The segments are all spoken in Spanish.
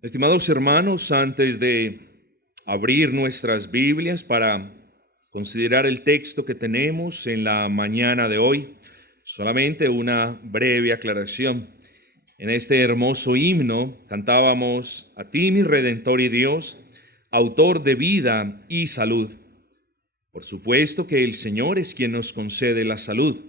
Estimados hermanos, antes de abrir nuestras Biblias para considerar el texto que tenemos en la mañana de hoy, solamente una breve aclaración. En este hermoso himno cantábamos: a ti, mi Redentor y Dios, autor de vida y salud. Por supuesto que el Señor es quien nos concede la salud,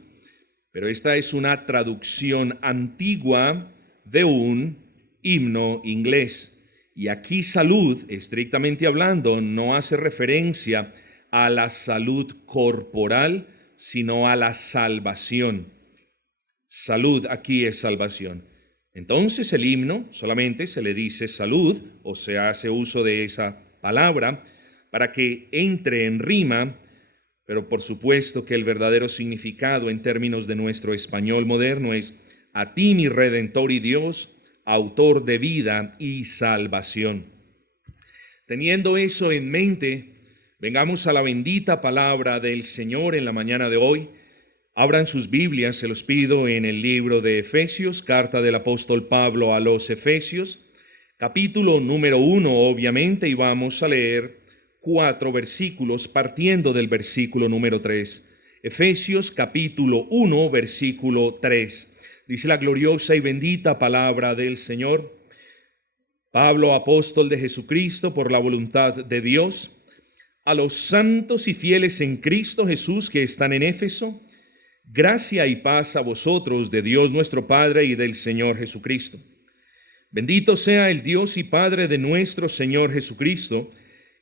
pero esta es una traducción antigua de un himno inglés. Y aquí salud, estrictamente hablando, no hace referencia a la salud corporal, sino a la salvación. Salud aquí es salvación. Entonces el himno solamente se le dice salud, o se hace uso de esa palabra para que entre en rima, pero por supuesto que el verdadero significado en términos de nuestro español moderno es: a ti, mi Redentor y Dios, autor de vida y salvación. Teniendo eso en mente, vengamos a la bendita palabra del Señor en la mañana de hoy. Abran sus Biblias, se los pido, en el libro de Efesios, carta del apóstol Pablo a los Efesios, capítulo número 1, obviamente, y vamos a leer 4 versículos partiendo del versículo número 3. Efesios capítulo 1, versículo 3. Dice la gloriosa y bendita palabra del Señor: Pablo, apóstol de Jesucristo, por la voluntad de Dios, a los santos y fieles en Cristo Jesús que están en Éfeso, gracia y paz a vosotros de Dios nuestro Padre y del Señor Jesucristo. Bendito sea el Dios y Padre de nuestro Señor Jesucristo,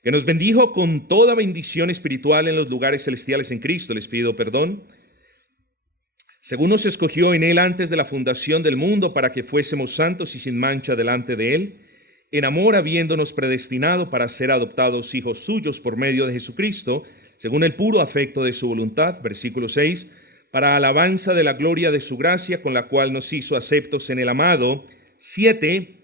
que nos bendijo con toda bendición espiritual en los lugares celestiales en Cristo. Les pido perdón, según nos escogió en Él antes de la fundación del mundo, para que fuésemos santos y sin mancha delante de Él, en amor habiéndonos predestinado para ser adoptados hijos suyos por medio de Jesucristo, según el puro afecto de su voluntad. Versículo 6, para alabanza de la gloria de su gracia, con la cual nos hizo aceptos en el amado. 7,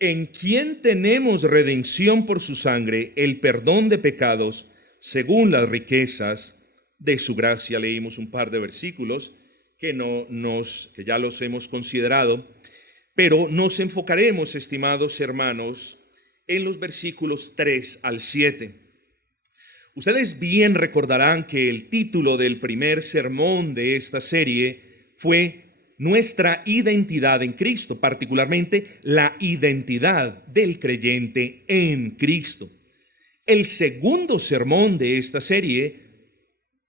en quien tenemos redención por su sangre, el perdón de pecados, según las riquezas de su gracia. Leímos un par de versículos que ya los hemos considerado, pero nos enfocaremos, estimados hermanos, en los versículos 3 al 7. Ustedes bien recordarán que el título del primer sermón de esta serie fue nuestra identidad en Cristo, particularmente la identidad del creyente en Cristo. El segundo sermón de esta serie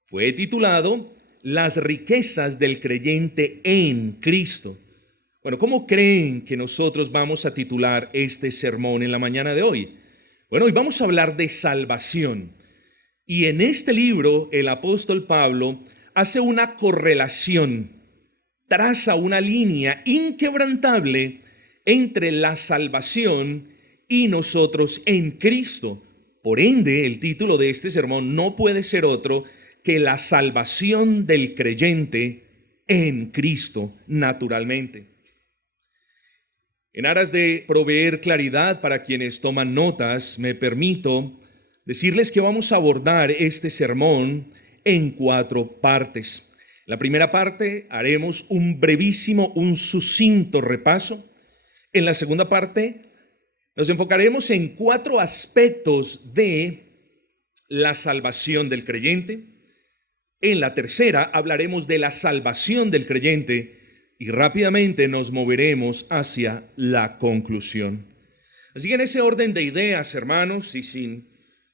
fue titulado las riquezas del creyente en Cristo. Bueno, ¿cómo creen que nosotros vamos a titular este sermón en la mañana de hoy? Bueno, hoy vamos a hablar de salvación. Y en este libro, el apóstol Pablo hace una correlación, traza una línea inquebrantable entre la salvación y nosotros en Cristo. Por ende, el título de este sermón no puede ser otro que la salvación del creyente en Cristo, naturalmente. En aras de proveer claridad para quienes toman notas, me permito decirles que vamos a abordar este sermón en 4 partes. En la primera parte haremos un sucinto repaso. En la segunda parte nos enfocaremos en 4 aspectos de la salvación del creyente. En la tercera hablaremos de la salvación del creyente y rápidamente nos moveremos hacia la conclusión. Así que en ese orden de ideas, hermanos, y sin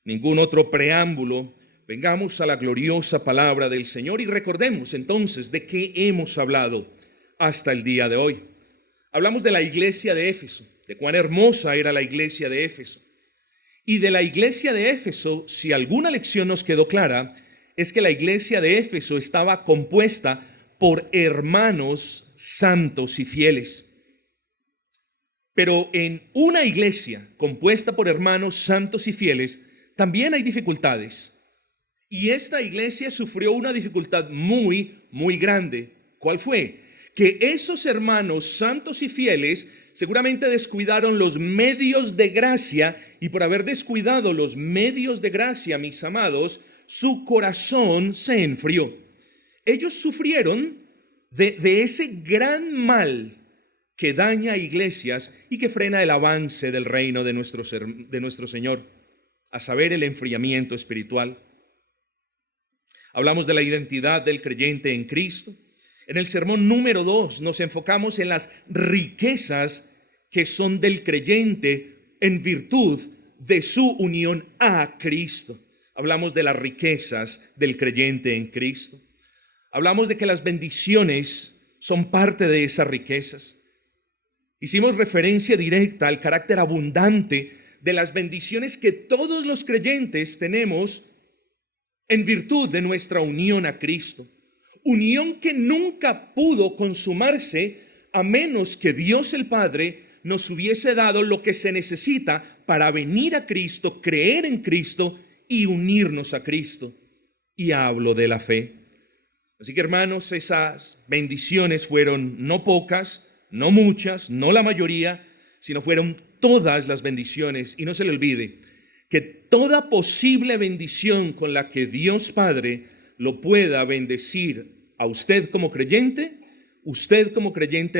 ningún otro preámbulo, vengamos a la gloriosa palabra del Señor y recordemos entonces de qué hemos hablado hasta el día de hoy. Hablamos de la iglesia de Éfeso, de cuán hermosa era la iglesia de Éfeso. Y de la iglesia de Éfeso, si alguna lección nos quedó clara, es que la iglesia de Éfeso estaba compuesta por hermanos santos y fieles. Pero en una iglesia compuesta por hermanos santos y fieles, también hay dificultades. Y esta iglesia sufrió una dificultad muy grande. ¿Cuál fue? Que esos hermanos santos y fieles seguramente descuidaron los medios de gracia, y por haber descuidado los medios de gracia, mis amados, su corazón se enfrió. Ellos sufrieron de ese gran mal que daña iglesias y que frena el avance del reino de nuestro Señor, a saber, el enfriamiento espiritual. Hablamos de la identidad del creyente en Cristo. En el sermón número 2 nos enfocamos en las riquezas que son del creyente en virtud de su unión a Cristo. Hablamos de las riquezas del creyente en Cristo. Hablamos de que las bendiciones son parte de esas riquezas. Hicimos referencia directa al carácter abundante de las bendiciones que todos los creyentes tenemos en virtud de nuestra unión a Cristo. Unión que nunca pudo consumarse a menos que Dios el Padre nos hubiese dado lo que se necesita para venir a Cristo, creer en Cristo y unirnos a Cristo. Y hablo de la fe. Así que, hermanos, esas bendiciones fueron no pocas, no muchas, no la mayoría, sino fueron todas las bendiciones. Y no se le olvide que toda posible bendición con la que Dios Padre lo pueda bendecir a usted como creyente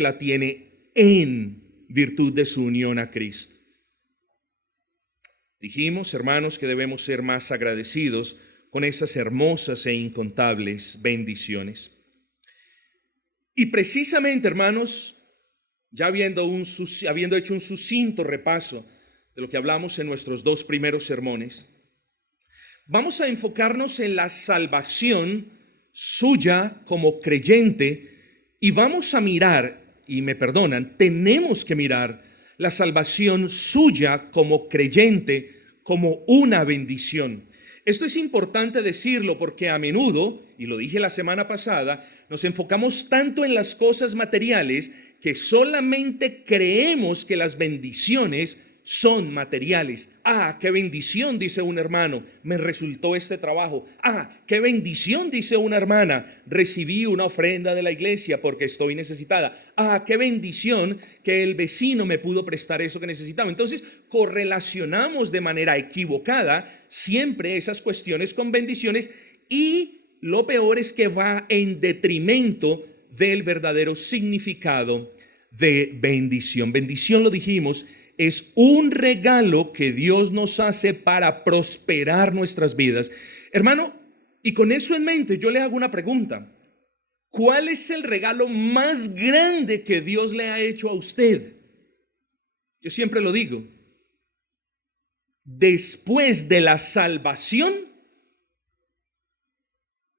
la tiene en virtud de su unión a Cristo. Dijimos, hermanos, que debemos ser más agradecidos con esas hermosas e incontables bendiciones. Y precisamente, hermanos, ya habiendo hecho un sucinto repaso de lo que hablamos en nuestros 2 primeros sermones, vamos a enfocarnos en la salvación suya como creyente y vamos a mirar, y me perdonan, tenemos que mirar la salvación suya como creyente como una bendición. Esto es importante decirlo porque a menudo, y lo dije la semana pasada, nos enfocamos tanto en las cosas materiales que solamente creemos que las bendiciones son materiales. Ah, qué bendición, dice un hermano, me resultó este trabajo. Ah, qué bendición, dice una hermana, recibí una ofrenda de la iglesia porque estoy necesitada. Ah, qué bendición que el vecino me pudo prestar eso que necesitaba. Entonces, correlacionamos de manera equivocada siempre esas cuestiones con bendiciones y lo peor es que va en detrimento del verdadero significado de bendición. Bendición, lo dijimos, es un regalo que Dios nos hace para prosperar nuestras vidas. Hermano, y con eso en mente yo le hago una pregunta. ¿Cuál es el regalo más grande que Dios le ha hecho a usted? Yo siempre lo digo. Después de la salvación,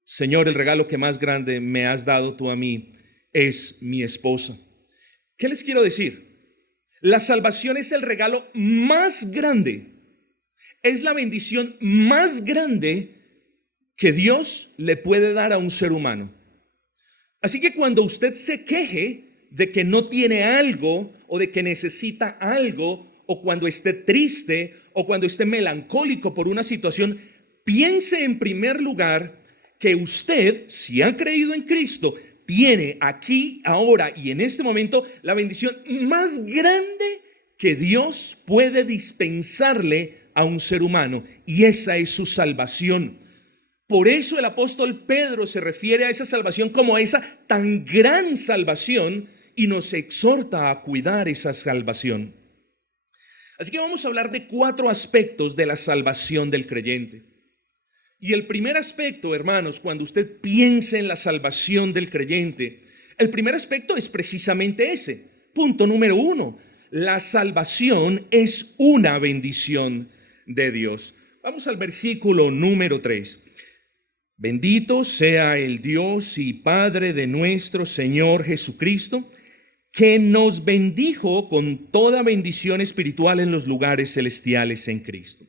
Señor, el regalo que más grande me has dado tú a mí es mi esposa. ¿Qué les quiero decir? La salvación es el regalo más grande, es la bendición más grande que Dios le puede dar a un ser humano. Así que cuando usted se queje de que no tiene algo o de que necesita algo, o cuando esté triste o cuando esté melancólico por una situación, piense en primer lugar que usted, si ha creído en Cristo, tiene aquí, ahora y en este momento la bendición más grande que Dios puede dispensarle a un ser humano, y esa es su salvación. Por eso el apóstol Pedro se refiere a esa salvación como a esa tan gran salvación y nos exhorta a cuidar esa salvación. Así que vamos a hablar de 4 aspectos de la salvación del creyente. Y el primer aspecto, hermanos, cuando usted piensa en la salvación del creyente, el primer aspecto es precisamente ese. Punto número 1, la salvación es una bendición de Dios. Vamos al versículo número 3. Bendito sea el Dios y Padre de nuestro Señor Jesucristo, que nos bendijo con toda bendición espiritual en los lugares celestiales en Cristo.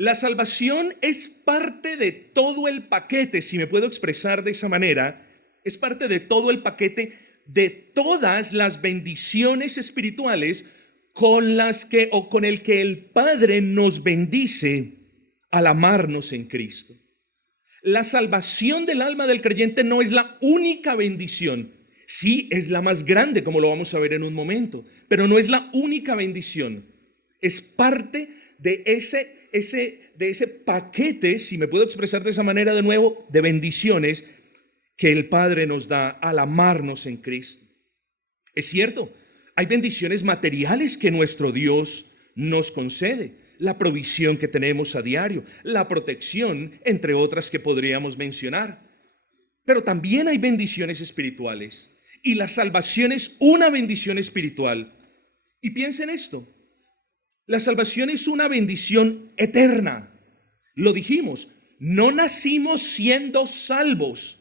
La salvación es parte de todo el paquete, si me puedo expresar de esa manera, es parte de todo el paquete de todas las bendiciones espirituales con el que el Padre nos bendice al amarnos en Cristo. La salvación del alma del creyente no es la única bendición. Sí, es la más grande, como lo vamos a ver en un momento, pero no es la única bendición. Es parte de ese paquete, si me puedo expresar de esa manera de nuevo, de bendiciones que el Padre nos da al amarnos en Cristo. Es cierto, hay bendiciones materiales que nuestro Dios nos concede, la provisión que tenemos a diario, la protección, entre otras que podríamos mencionar. Pero también hay bendiciones espirituales y la salvación es una bendición espiritual. Y piensen esto, la salvación es una bendición eterna. Lo dijimos, no nacimos siendo salvos,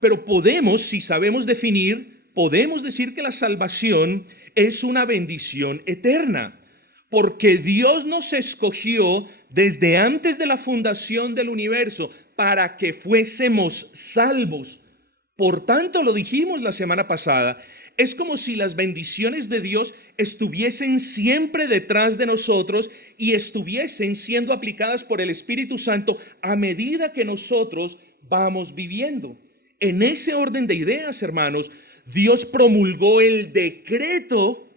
pero podemos, si sabemos definir, podemos decir que la salvación es una bendición eterna, porque Dios nos escogió desde antes de la fundación del universo para que fuésemos salvos. Por tanto, lo dijimos la semana pasada, es como si las bendiciones de Dios estuviesen siempre detrás de nosotros y estuviesen siendo aplicadas por el Espíritu Santo a medida que nosotros vamos viviendo. En ese orden de ideas, hermanos, Dios promulgó el decreto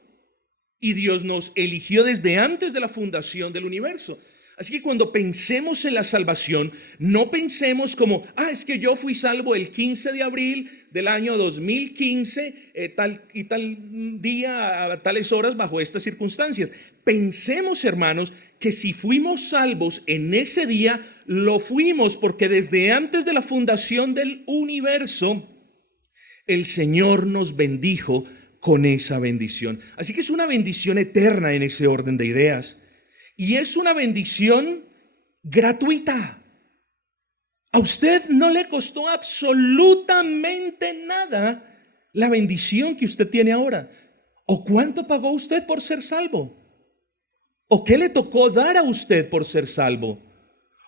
y Dios nos eligió desde antes de la fundación del universo. Así que cuando pensemos en la salvación, no pensemos como, es que yo fui salvo el 15 de abril del año 2015, tal día, a tales horas, bajo estas circunstancias. Pensemos, hermanos, que si fuimos salvos en ese día, lo fuimos porque desde antes de la fundación del universo, el Señor nos bendijo con esa bendición. Así que es una bendición eterna en ese orden de ideas. Y es una bendición gratuita. A usted no le costó absolutamente nada la bendición que usted tiene ahora. ¿O cuánto pagó usted por ser salvo? ¿O qué le tocó dar a usted por ser salvo?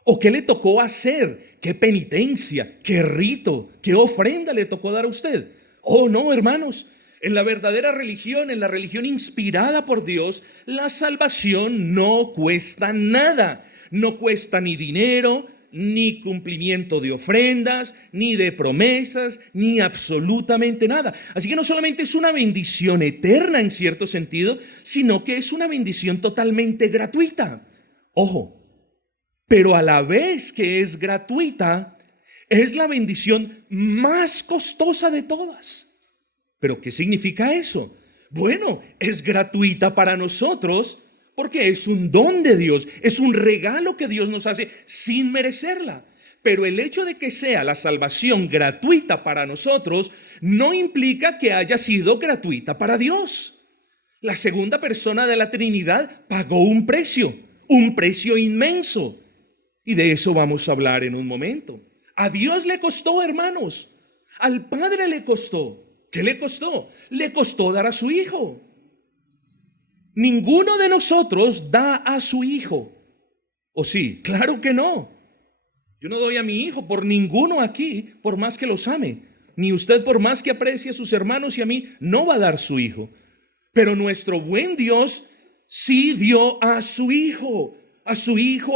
¿O qué le tocó hacer? ¿Qué penitencia? ¿Qué rito? ¿Qué ofrenda le tocó dar a usted? Oh, no, hermanos. En la verdadera religión, en la religión inspirada por Dios, la salvación no cuesta nada. No cuesta ni dinero, ni cumplimiento de ofrendas, ni de promesas, ni absolutamente nada. Así que no solamente es una bendición eterna en cierto sentido, sino que es una bendición totalmente gratuita. Ojo, pero a la vez que es gratuita, es la bendición más costosa de todas. ¿Pero qué significa eso? Bueno, es gratuita para nosotros porque es un don de Dios, es un regalo que Dios nos hace sin merecerla. Pero el hecho de que sea la salvación gratuita para nosotros no implica que haya sido gratuita para Dios. La segunda persona de la Trinidad pagó un precio inmenso. Y de eso vamos a hablar en un momento. A Dios le costó, hermanos. Al Padre le costó. ¿Qué le costó? Le costó dar a su Hijo. Ninguno de nosotros da a su Hijo. ¿O sí? Claro que no. Yo no doy a mi hijo por ninguno aquí, por más que los ame. Ni usted, por más que aprecie a sus hermanos y a mí, no va a dar su Hijo. Pero nuestro buen Dios sí dio a su Hijo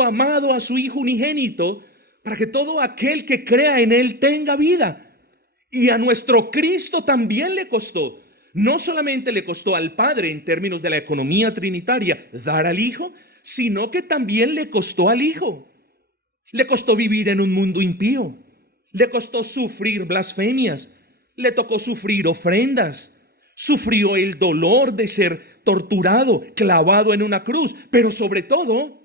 amado, a su Hijo unigénito, para que todo aquel que crea en Él tenga vida. Y a nuestro Cristo también le costó. No solamente le costó al Padre en términos de la economía trinitaria dar al Hijo, sino que también le costó al Hijo. Le costó vivir en un mundo impío. Le costó sufrir blasfemias. Le tocó sufrir ofrendas. Sufrió el dolor de ser torturado, clavado en una cruz. Pero sobre todo,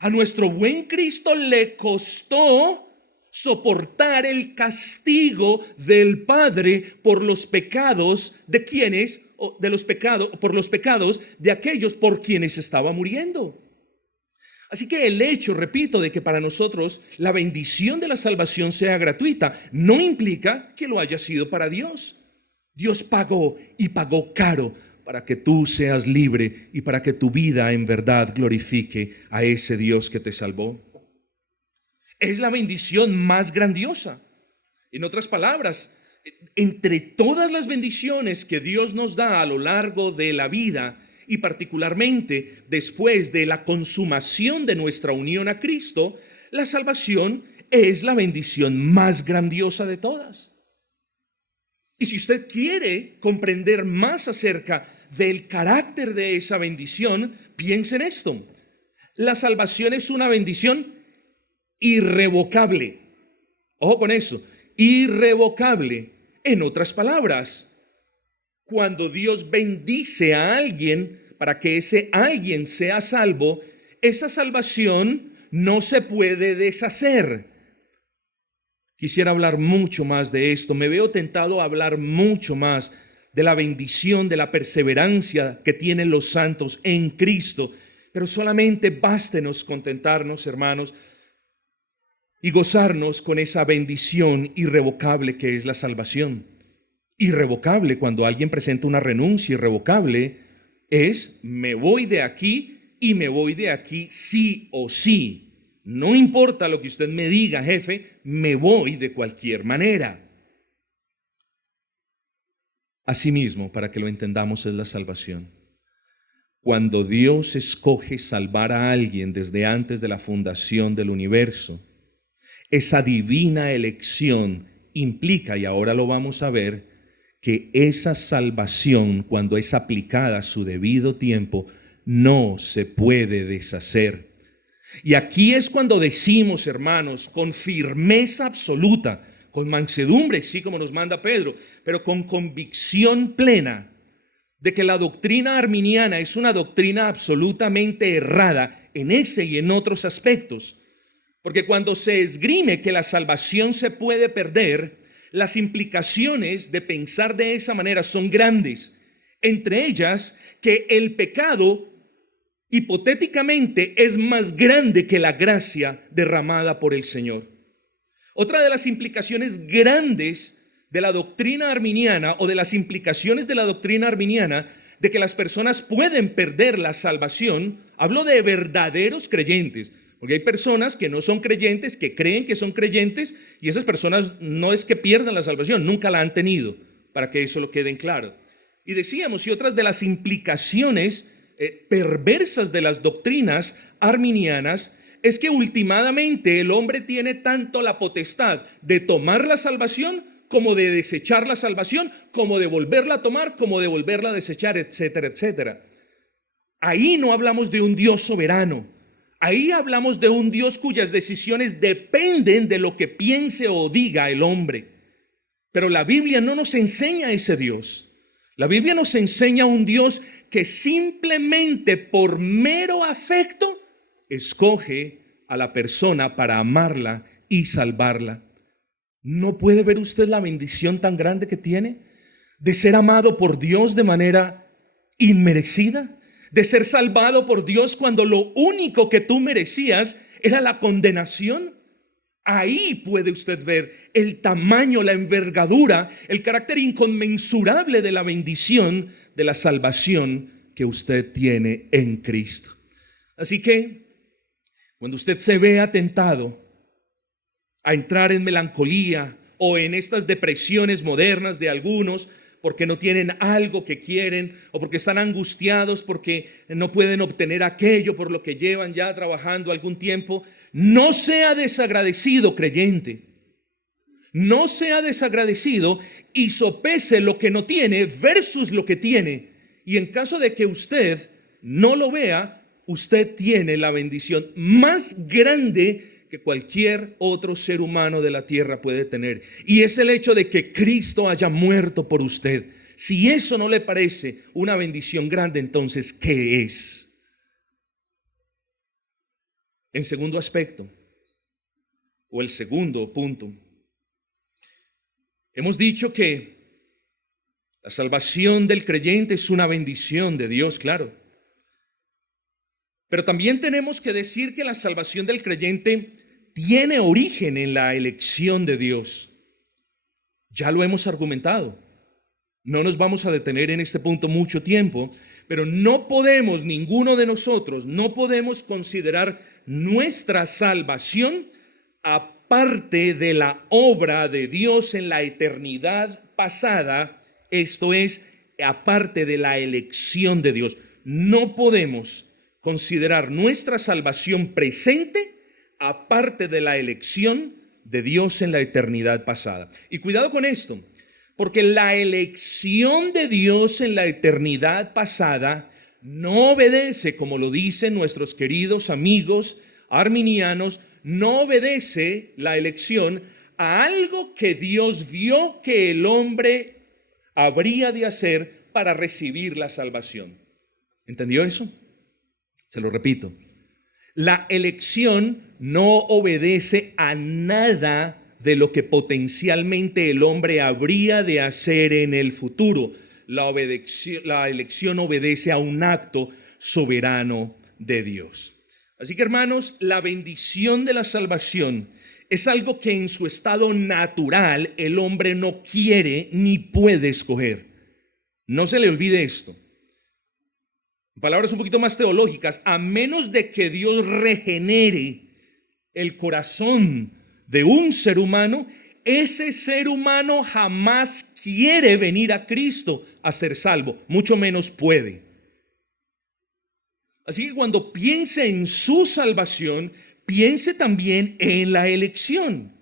a nuestro buen Cristo le costó soportar el castigo del Padre por los pecados de quienes, por los pecados de aquellos por quienes estaba muriendo. Así que el hecho, repito, de que para nosotros la bendición de la salvación sea gratuita, no implica que lo haya sido para Dios. Dios pagó y pagó caro para que tú seas libre y para que tu vida en verdad glorifique a ese Dios que te salvó. Es la bendición más grandiosa. En otras palabras, entre todas las bendiciones que Dios nos da a lo largo de la vida y particularmente después de la consumación de nuestra unión a Cristo, la salvación es la bendición más grandiosa de todas. Y si usted quiere comprender más acerca del carácter de esa bendición, piense en esto. La salvación es una bendición irrevocable. Ojo con eso, irrevocable. En otras palabras, cuando Dios bendice a alguien para que ese alguien sea salvo, esa salvación no se puede deshacer. Quisiera hablar mucho más de esto. Me veo tentado a hablar mucho más de la bendición, de la perseverancia que tienen los santos en Cristo. Pero solamente bástenos contentarnos, hermanos, y gozarnos con esa bendición irrevocable que es la salvación. Irrevocable, cuando alguien presenta una renuncia irrevocable, es: me voy de aquí y me voy de aquí sí o sí. No importa lo que usted me diga, jefe, me voy de cualquier manera. Asimismo, para que lo entendamos, es la salvación. Cuando Dios escoge salvar a alguien desde antes de la fundación del universo, esa divina elección implica, y ahora lo vamos a ver, que esa salvación, cuando es aplicada a su debido tiempo, no se puede deshacer. Y aquí es cuando decimos, hermanos, con firmeza absoluta, con mansedumbre, sí, como nos manda Pedro, pero con convicción plena, de que la doctrina arminiana es una doctrina absolutamente errada en ese y en otros aspectos. Porque cuando se esgrime que la salvación se puede perder, las implicaciones de pensar de esa manera son grandes. Entre ellas, que el pecado hipotéticamente es más grande que la gracia derramada por el Señor. Otra de las implicaciones grandes de la doctrina arminiana, o de las implicaciones de la doctrina arminiana, de que las personas pueden perder la salvación, hablo de verdaderos creyentes. Porque hay personas que no son creyentes, que creen que son creyentes, y esas personas no es que pierdan la salvación, nunca la han tenido, para que eso lo quede en claro. Y decíamos, y otras de las implicaciones perversas de las doctrinas arminianas es que últimamente el hombre tiene tanto la potestad de tomar la salvación, como de desechar la salvación, como de volverla a tomar, como de volverla a desechar, etcétera, etcétera. Ahí no hablamos de un Dios soberano. Ahí hablamos de un Dios cuyas decisiones dependen de lo que piense o diga el hombre. Pero la Biblia no nos enseña a ese Dios. La Biblia nos enseña a un Dios que simplemente por mero afecto escoge a la persona para amarla y salvarla. ¿No puede ver usted la bendición tan grande que tiene de ser amado por Dios de manera inmerecida? De ser salvado por Dios cuando lo único que tú merecías era la condenación. Ahí puede usted ver el tamaño, la envergadura, el carácter inconmensurable de la bendición de la salvación que usted tiene en Cristo. Así que, cuando usted se vea tentado a entrar en melancolía o en estas depresiones modernas de algunos, porque no tienen algo que quieren, o porque están angustiados porque no pueden obtener aquello por lo que llevan ya trabajando algún tiempo, no sea desagradecido, creyente. No sea desagradecido y sopese lo que no tiene versus lo que tiene. Y en caso de que usted no lo vea, usted tiene la bendición más grande que cualquier otro ser humano de la tierra puede tener, y es el hecho de que Cristo haya muerto por usted. Si eso no le parece una bendición grande, entonces, ¿qué es? En segundo aspecto, o el segundo punto, hemos dicho que la salvación del creyente es una bendición de Dios, claro. Pero también tenemos que decir que la salvación del creyente tiene origen en la elección de Dios. Ya lo hemos argumentado. No nos vamos a detener en este punto mucho tiempo, pero no podemos, ninguno de nosotros, no podemos considerar nuestra salvación aparte de la obra de Dios en la eternidad pasada, esto es, aparte de la elección de Dios. No podemos considerar nuestra salvación presente aparte de la elección de Dios en la eternidad pasada. Y cuidado con esto, porque la elección de Dios en la eternidad pasada no obedece, como lo dicen nuestros queridos amigos arminianos, no obedece la elección a algo que Dios vio que el hombre habría de hacer para recibir la salvación. ¿Entendió eso? Se lo repito. La elección no obedece a nada de lo que potencialmente el hombre habría de hacer en el futuro. La elección obedece a un acto soberano de Dios. Así que, hermanos, la bendición de la salvación es algo que en su estado natural el hombre no quiere ni puede escoger. No se le olvide esto. Palabras un poquito más teológicas, a menos de que Dios regenere el corazón de un ser humano, ese ser humano jamás quiere venir a Cristo a ser salvo, mucho menos puede. Así que cuando piense en su salvación, piense también en la elección.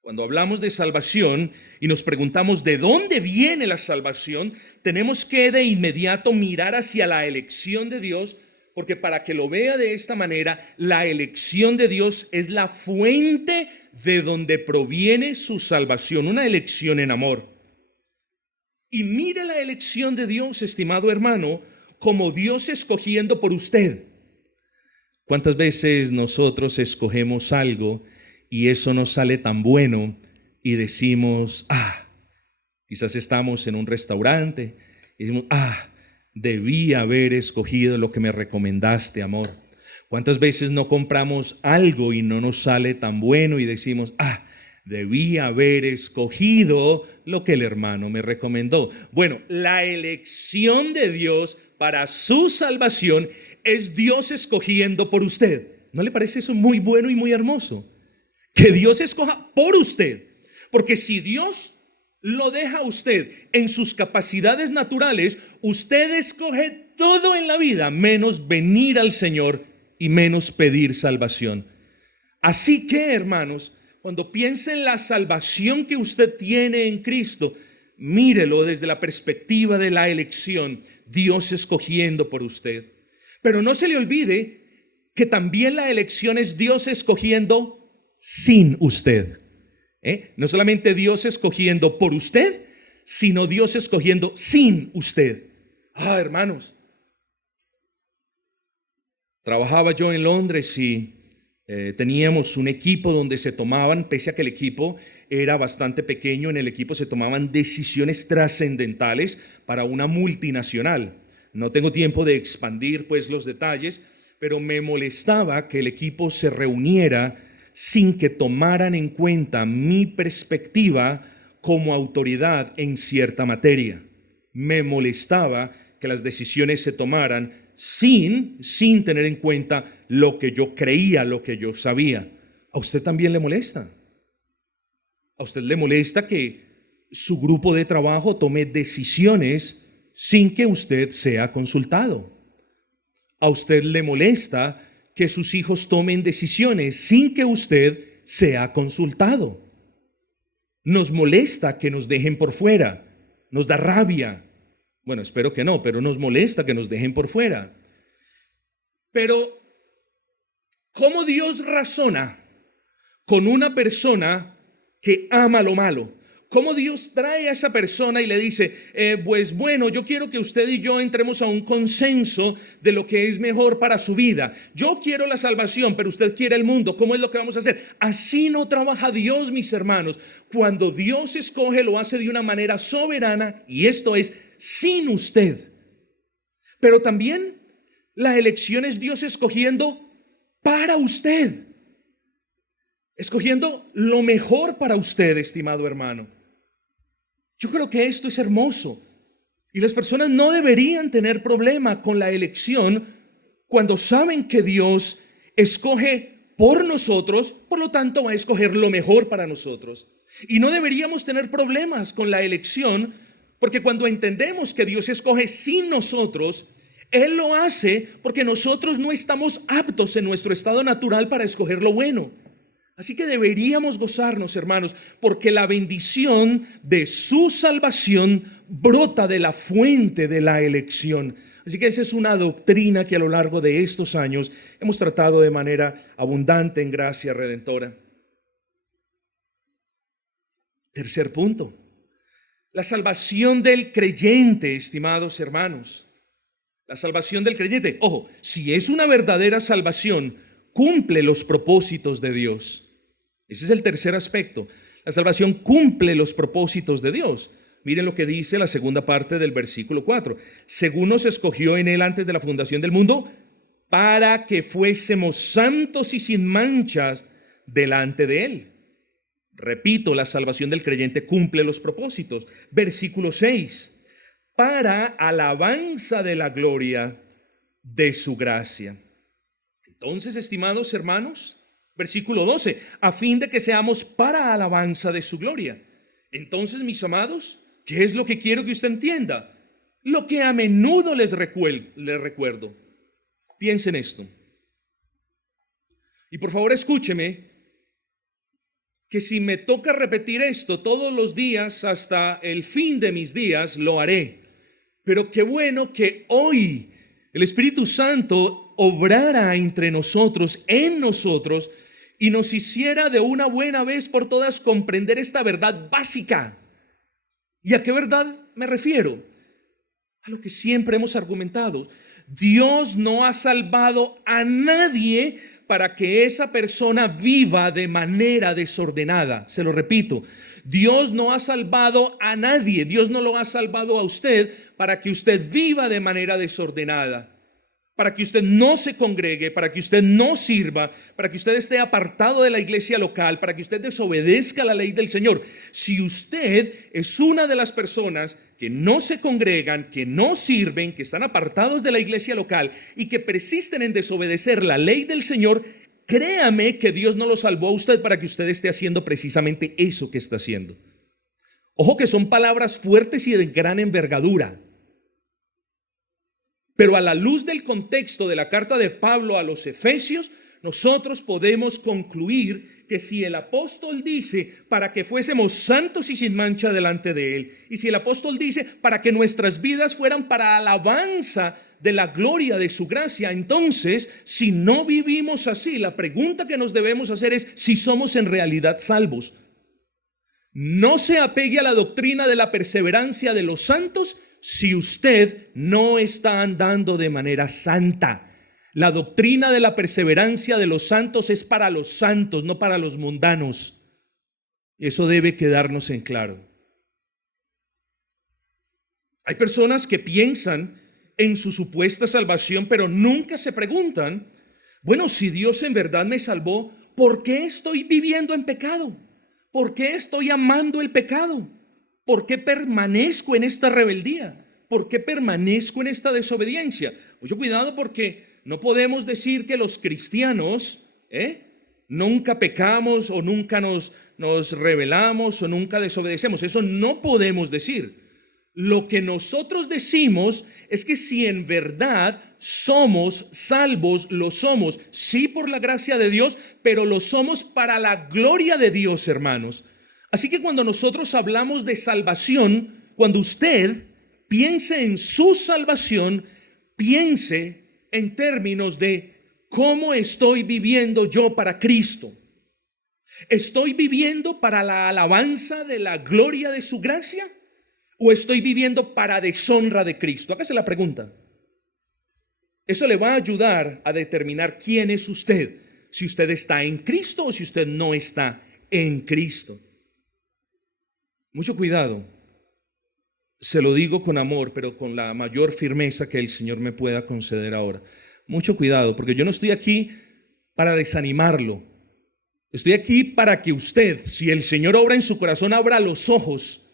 Cuando hablamos de salvación y nos preguntamos de dónde viene la salvación, tenemos que de inmediato mirar hacia la elección de Dios, porque para que lo vea de esta manera, la elección de Dios es la fuente de donde proviene su salvación, una elección en amor. Y mire la elección de Dios, estimado hermano, como Dios escogiendo por usted. ¿Cuántas veces nosotros escogemos algo y eso no sale tan bueno y decimos, quizás estamos en un restaurante y decimos, debí haber escogido lo que me recomendaste, amor? ¿Cuántas veces no compramos algo y no nos sale tan bueno y decimos, debí haber escogido lo que el hermano me recomendó? Bueno, la elección de Dios para su salvación es Dios escogiendo por usted. ¿No le parece eso muy bueno y muy hermoso? Que Dios escoja por usted. Porque si Dios lo deja a usted en sus capacidades naturales, usted escoge todo en la vida, menos venir al Señor y menos pedir salvación. Así que, hermanos, cuando piense en la salvación que usted tiene en Cristo, mírelo desde la perspectiva de la elección, Dios escogiendo por usted. Pero no se le olvide que también la elección es Dios escogiendo sin usted. No solamente Dios escogiendo por usted, sino Dios escogiendo sin usted. Hermanos, trabajaba yo en Londres y teníamos un equipo donde se tomaban, pese a que el equipo era bastante pequeño, en el equipo se tomaban decisiones trascendentales para una multinacional. No tengo tiempo de expandir pues los detalles, pero me molestaba que el equipo se reuniera sin que tomaran en cuenta mi perspectiva como autoridad en cierta materia. Me molestaba que las decisiones se tomaran sin tener en cuenta lo que yo creía, lo que yo sabía. ¿A usted también le molesta? ¿A usted le molesta que su grupo de trabajo tome decisiones sin que usted sea consultado? ¿A usted le molesta que sus hijos tomen decisiones sin que usted sea consultado? Nos molesta que nos dejen por fuera, nos da rabia. Bueno, espero que no, pero nos molesta que nos dejen por fuera. Pero, ¿cómo Dios razona con una persona que ama lo malo? ¿Cómo Dios trae a esa persona y le dice, pues bueno, yo quiero que usted y yo entremos a un consenso de lo que es mejor para su vida? Yo quiero la salvación, pero usted quiere el mundo. ¿Cómo es lo que vamos a hacer? Así no trabaja Dios, mis hermanos. Cuando Dios escoge, lo hace de una manera soberana, y esto es sin usted. Pero también la elección es Dios escogiendo para usted. Escogiendo lo mejor para usted, estimado hermano. Yo creo que esto es hermoso y las personas no deberían tener problema con la elección cuando saben que Dios escoge por nosotros, por lo tanto va a escoger lo mejor para nosotros. Y no deberíamos tener problemas con la elección porque cuando entendemos que Dios escoge sin nosotros, Él lo hace porque nosotros no estamos aptos en nuestro estado natural para escoger lo bueno. Así que deberíamos gozarnos, hermanos, porque la bendición de su salvación brota de la fuente de la elección. Así que esa es una doctrina que a lo largo de estos años hemos tratado de manera abundante en Gracia Redentora. Tercer punto, La salvación del creyente, estimados hermanos. La salvación del creyente, ojo, si es una verdadera salvación, cumple los propósitos de Dios. Ese es el tercer aspecto. La salvación cumple los propósitos de Dios. Miren lo que dice la segunda parte del versículo 4. Según nos escogió en él antes de la fundación del mundo, para que fuésemos santos y sin manchas delante de él. Repito, la salvación del creyente cumple los propósitos. Versículo 6. Para alabanza de la gloria de su gracia. Entonces, estimados hermanos, versículo 12, a fin de que seamos para alabanza de su gloria. Entonces, mis amados, ¿qué es lo que quiero que usted entienda? Lo que a menudo les recuerdo. Piensen esto. Y por favor, escúcheme, que si me toca repetir esto todos los días hasta el fin de mis días, lo haré. Pero qué bueno que hoy el Espíritu Santo obrara entre nosotros, en nosotros, y nos hiciera de una buena vez por todas comprender esta verdad básica. ¿Y a qué verdad me refiero? A lo que siempre hemos argumentado. Dios no ha salvado a nadie para que esa persona viva de manera desordenada. Se lo repito, Dios no ha salvado a nadie, Dios no lo ha salvado a usted para que usted viva de manera desordenada, para que usted no se congregue, para que usted no sirva, para que usted esté apartado de la iglesia local, para que usted desobedezca la ley del Señor. Si usted es una de las personas que no se congregan, que no sirven, que están apartados de la iglesia local y que persisten en desobedecer la ley del Señor, créame que Dios no lo salvó a usted para que usted esté haciendo precisamente eso que está haciendo. Ojo que son palabras fuertes y de gran envergadura. Pero a la luz del contexto de la carta de Pablo a los Efesios, nosotros podemos concluir que si el apóstol dice para que fuésemos santos y sin mancha delante de él, y si el apóstol dice para que nuestras vidas fueran para alabanza de la gloria de su gracia, entonces si no vivimos así, la pregunta que nos debemos hacer es si somos en realidad salvos. No se apegue a la doctrina de la perseverancia de los santos si usted no está andando de manera santa. La doctrina de la perseverancia de los santos es para los santos, no para los mundanos. Eso debe quedarnos en claro. Hay personas que piensan en su supuesta salvación, pero nunca se preguntan, bueno, si Dios en verdad me salvó, ¿por qué estoy viviendo en pecado? ¿Por qué estoy amando el pecado? ¿Por qué permanezco en esta rebeldía? ¿Por qué permanezco en esta desobediencia? Mucho cuidado, porque no podemos decir que los cristianos nunca pecamos o nunca nos rebelamos o nunca desobedecemos. Eso no podemos decir. Lo que nosotros decimos es que si en verdad somos salvos, lo somos, sí por la gracia de Dios, pero lo somos para la gloria de Dios, hermanos. Así que cuando nosotros hablamos de salvación, cuando usted piense en su salvación, piense en términos de cómo estoy viviendo yo para Cristo. ¿Estoy viviendo para la alabanza de la gloria de su gracia? ¿O estoy viviendo para deshonra de Cristo? Hágase la pregunta. Eso le va a ayudar a determinar quién es usted, si usted está en Cristo o si usted no está en Cristo. Mucho cuidado. Se lo digo con amor, pero con la mayor firmeza que el Señor me pueda conceder ahora. Mucho cuidado, porque yo no estoy aquí para desanimarlo. Estoy aquí para que usted, si el Señor obra en su corazón, abra los ojos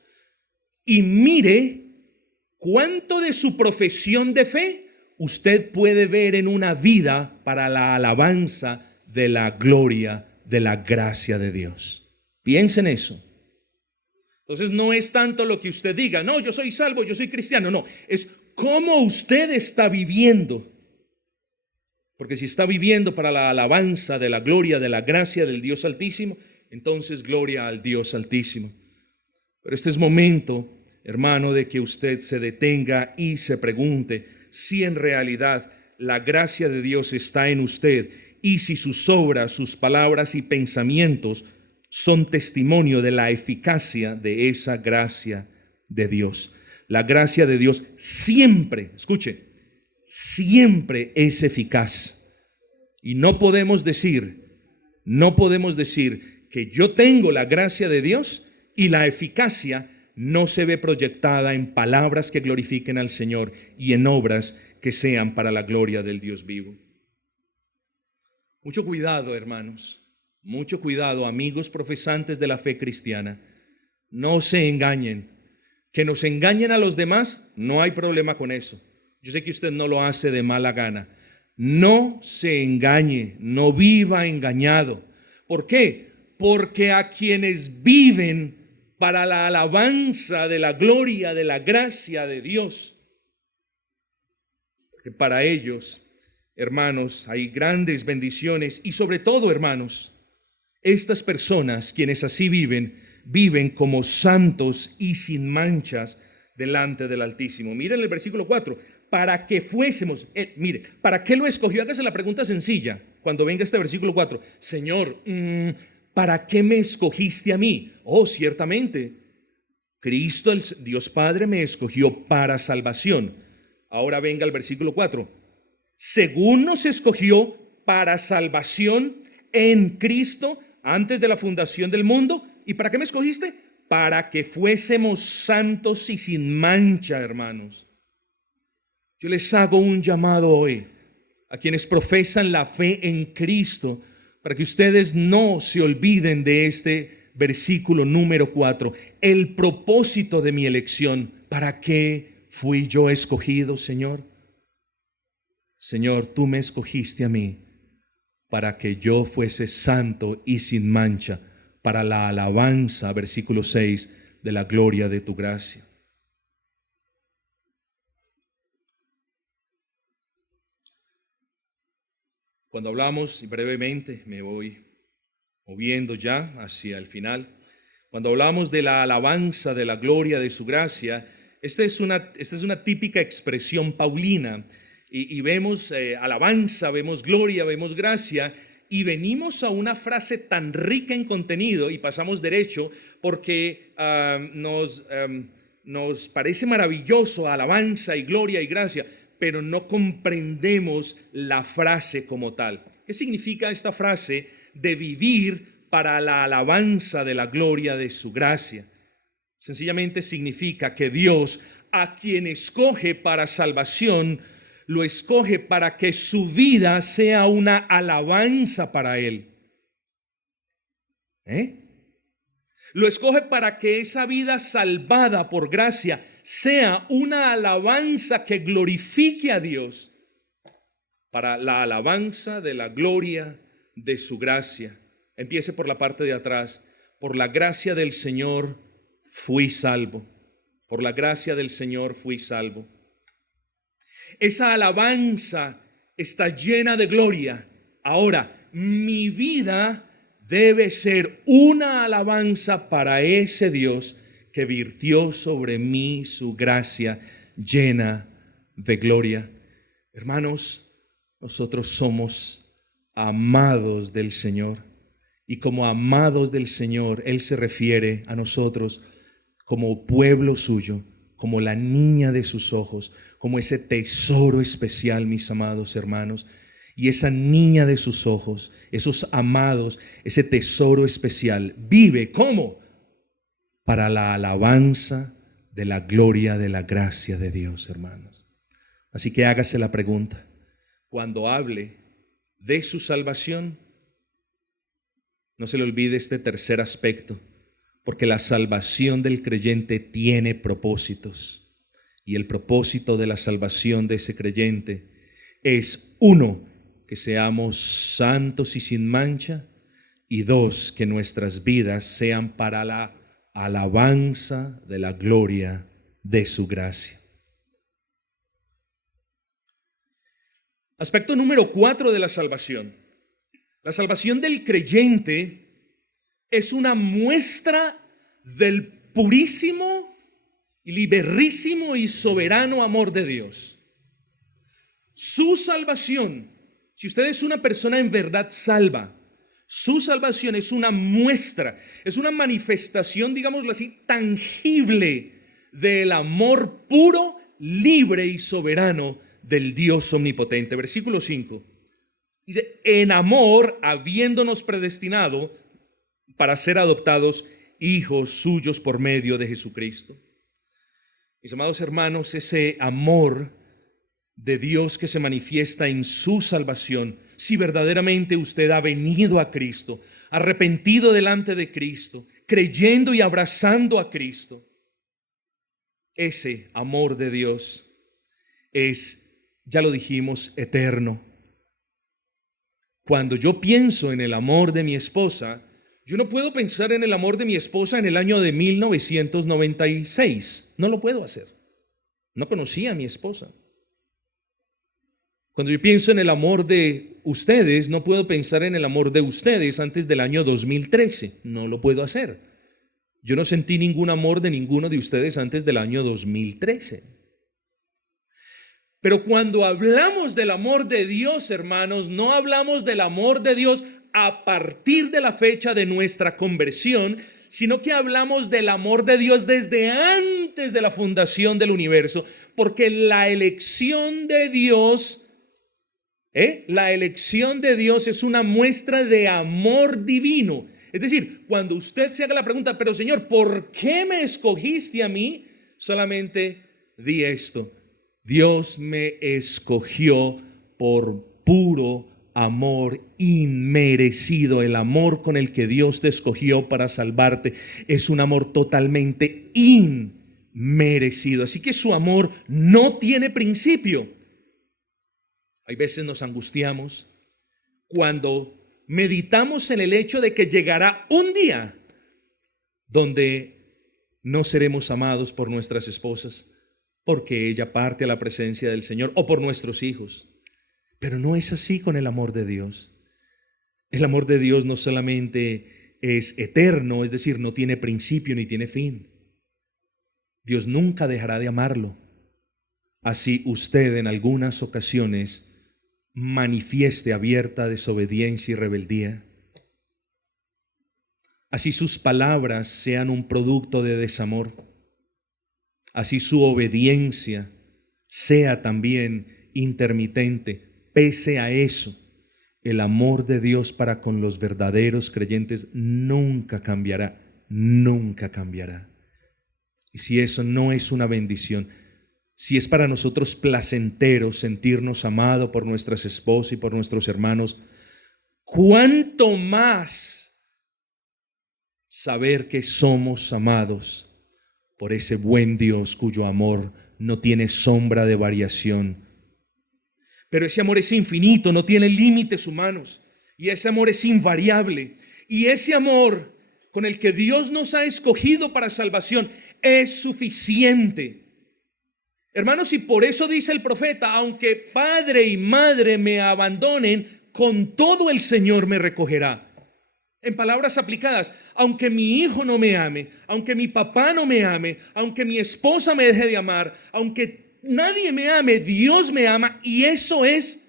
y mire cuánto de su profesión de fe usted puede ver en una vida para la alabanza de la gloria, de la gracia de Dios. Piensa en eso. Entonces no es tanto lo que usted diga, no, yo soy salvo, yo soy cristiano, no, es cómo usted está viviendo. Porque si está viviendo para la alabanza de la gloria, de la gracia del Dios Altísimo, entonces gloria al Dios Altísimo. Pero este es momento, hermano, de que usted se detenga y se pregunte si en realidad la gracia de Dios está en usted y si sus obras, sus palabras y pensamientos son testimonio de la eficacia de esa gracia de Dios. La gracia de Dios siempre, escuche, siempre es eficaz. Y no podemos decir que yo tengo la gracia de Dios y la eficacia no se ve proyectada en palabras que glorifiquen al Señor y en obras que sean para la gloria del Dios vivo. Mucho cuidado, hermanos, mucho cuidado, amigos profesantes de la fe cristiana. No se engañen. Que nos engañen a los demás, no hay problema con eso. Yo sé que usted no lo hace de mala gana. No se engañe, no viva engañado. ¿Por qué? Porque a quienes viven para la alabanza de la gloria, de la gracia de Dios, que para ellos, hermanos, hay grandes bendiciones y sobre todo, hermanos, estas personas, quienes así viven como santos y sin manchas delante del Altísimo. Miren el versículo 4, para que fuésemos, mire, ¿para qué lo escogió? Hágase la pregunta sencilla cuando venga este versículo 4. Señor, ¿para qué me escogiste a mí? Oh, ciertamente, Cristo, el Dios Padre, me escogió para salvación. Ahora venga el versículo 4. Según nos escogió para salvación en Cristo antes de la fundación del mundo. ¿Y para qué me escogiste? Para que fuésemos santos y sin mancha, hermanos. Yo les hago un llamado hoy a quienes profesan la fe en Cristo, para que ustedes no se olviden de este versículo número 4. El propósito de mi elección. ¿Para qué fui yo escogido, Señor? Señor, tú me escogiste a mí para que yo fuese santo y sin mancha, para la alabanza, versículo 6, de la gloria de tu gracia. Cuando hablamos, y brevemente me voy moviendo ya hacia el final, cuando hablamos de la alabanza de la gloria de su gracia, esta es una típica expresión paulina, y vemos alabanza, vemos gloria, vemos gracia, y venimos a una frase tan rica en contenido y pasamos derecho porque nos parece maravilloso alabanza y gloria y gracia, pero no comprendemos la frase como tal. ¿Qué significa esta frase de vivir para la alabanza de la gloria de su gracia? Sencillamente significa que Dios, a quien escoge para salvación, lo escoge para que su vida sea una alabanza para Él. Lo escoge para que esa vida salvada por gracia sea una alabanza que glorifique a Dios, para la alabanza de la gloria de su gracia. Empiece por la parte de atrás. Por la gracia del Señor fui salvo. Por la gracia del Señor fui salvo. Esa alabanza está llena de gloria. Ahora, mi vida debe ser una alabanza para ese Dios que virtió sobre mí su gracia llena de gloria. Hermanos, nosotros somos amados del Señor, y como amados del Señor, Él se refiere a nosotros como pueblo suyo, como la niña de sus ojos, como ese tesoro especial, mis amados hermanos. Y esa niña de sus ojos, esos amados, ese tesoro especial, vive ¿cómo? Para la alabanza de la gloria de la gracia de Dios, hermanos. Así que hágase la pregunta, cuando hable de su salvación, no se le olvide este tercer aspecto, porque la salvación del creyente tiene propósitos, y el propósito de la salvación de ese creyente es, uno, que seamos santos y sin mancha, y dos, que nuestras vidas sean para la alabanza de la gloria de su gracia. Aspecto número 4 de la salvación. La salvación del creyente es una muestra del purísimo, liberísimo y soberano amor de Dios. Su salvación, si usted es una persona en verdad salva, su salvación es una muestra, es una manifestación, digámoslo así, tangible del amor puro, libre y soberano del Dios omnipotente. Versículo 5. Dice, en amor, habiéndonos predestinado para ser adoptados hijos suyos por medio de Jesucristo. Mis amados hermanos, ese amor de Dios que se manifiesta en su salvación, si verdaderamente usted ha venido a Cristo, arrepentido delante de Cristo, creyendo y abrazando a Cristo, ese amor de Dios es, ya lo dijimos, eterno. Cuando yo pienso en el amor de mi esposa, yo no puedo pensar en el amor de mi esposa en el año de 1996. No lo puedo hacer. No conocía a mi esposa. Cuando yo pienso en el amor de ustedes, no puedo pensar en el amor de ustedes antes del año 2013. No lo puedo hacer. Yo no sentí ningún amor de ninguno de ustedes antes del año 2013. Pero cuando hablamos del amor de Dios, hermanos, no hablamos del amor de Dios a partir de la fecha de nuestra conversión, sino que hablamos del amor de Dios desde antes de la fundación del universo, porque la elección de Dios, es una muestra de amor divino. Es decir, cuando usted se haga la pregunta, pero Señor, ¿por qué me escogiste a mí? Solamente di esto: Dios me escogió por puro amor inmerecido. El amor con el que Dios te escogió para salvarte es un amor totalmente inmerecido. Así que su amor no tiene principio. Hay veces nos angustiamos cuando meditamos en el hecho de que llegará un día donde no seremos amados por nuestras esposas, porque ella parte a la presencia del Señor, o por nuestros hijos. Pero no es así con el amor de Dios. El amor de Dios no solamente es eterno, es decir, no tiene principio ni tiene fin. Dios nunca dejará de amarlo. Así usted en algunas ocasiones manifieste abierta desobediencia y rebeldía. Así sus palabras sean un producto de desamor. Así su obediencia sea también intermitente. Pese a eso, el amor de Dios para con los verdaderos creyentes nunca cambiará, nunca cambiará. Y si eso no es una bendición, si es para nosotros placentero sentirnos amados por nuestras esposas y por nuestros hermanos, ¿cuánto más saber que somos amados por ese buen Dios cuyo amor no tiene sombra de variación? Pero ese amor es infinito, no tiene límites humanos. Y ese amor es invariable. Y ese amor con el que Dios nos ha escogido para salvación es suficiente. Hermanos, y por eso dice el profeta: aunque padre y madre me abandonen, con todo el Señor me recogerá. En palabras aplicadas, aunque mi hijo no me ame, aunque mi papá no me ame, aunque mi esposa me deje de amar, aunque nadie me ame, Dios me ama, y eso es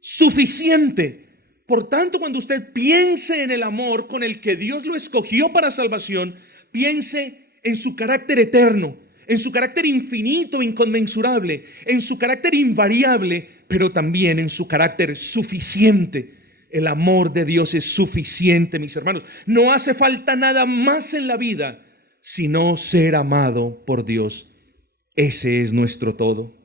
suficiente. Por tanto, cuando usted piense en el amor con el que Dios lo escogió para salvación, piense en su carácter eterno, en su carácter infinito, inconmensurable, en su carácter invariable, pero también en su carácter suficiente. El amor de Dios es suficiente, mis hermanos. No hace falta nada más en la vida sino ser amado por Dios. Ese es nuestro todo.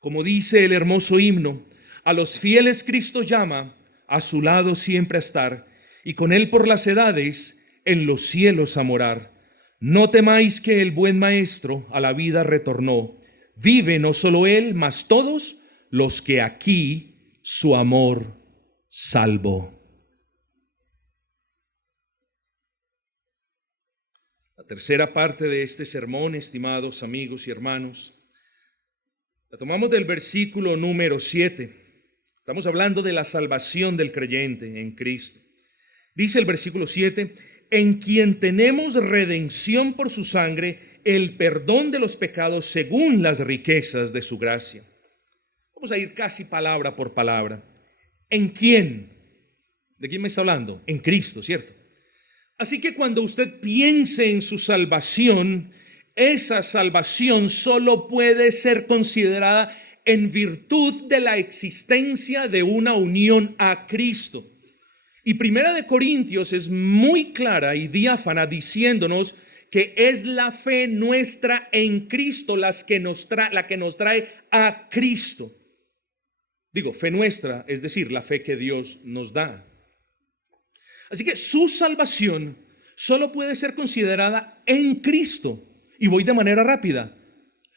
Como dice el hermoso himno, a los fieles Cristo llama, a su lado siempre a estar, y con él por las edades en los cielos a morar. No temáis que el buen maestro a la vida retornó. Vive no solo él, mas todos los que aquí su amor salvó. La tercera parte de este sermón, estimados amigos y hermanos, la tomamos del versículo número 7. Estamos hablando de la salvación del creyente en Cristo. Dice el versículo 7: en quien tenemos redención por su sangre, el perdón de los pecados según las riquezas de su gracia. Vamos a ir casi palabra por palabra. ¿En quién? ¿De quién me está hablando? En Cristo, ¿cierto? Así que cuando usted piense en su salvación, esa salvación solo puede ser considerada en virtud de la existencia de una unión a Cristo. Y Primera de Corintios es muy clara y diáfana diciéndonos que es la fe nuestra en Cristo la que nos trae a Cristo. Digo, fe nuestra, es decir, la fe que Dios nos da. Así que su salvación solo puede ser considerada en Cristo. Y voy de manera rápida.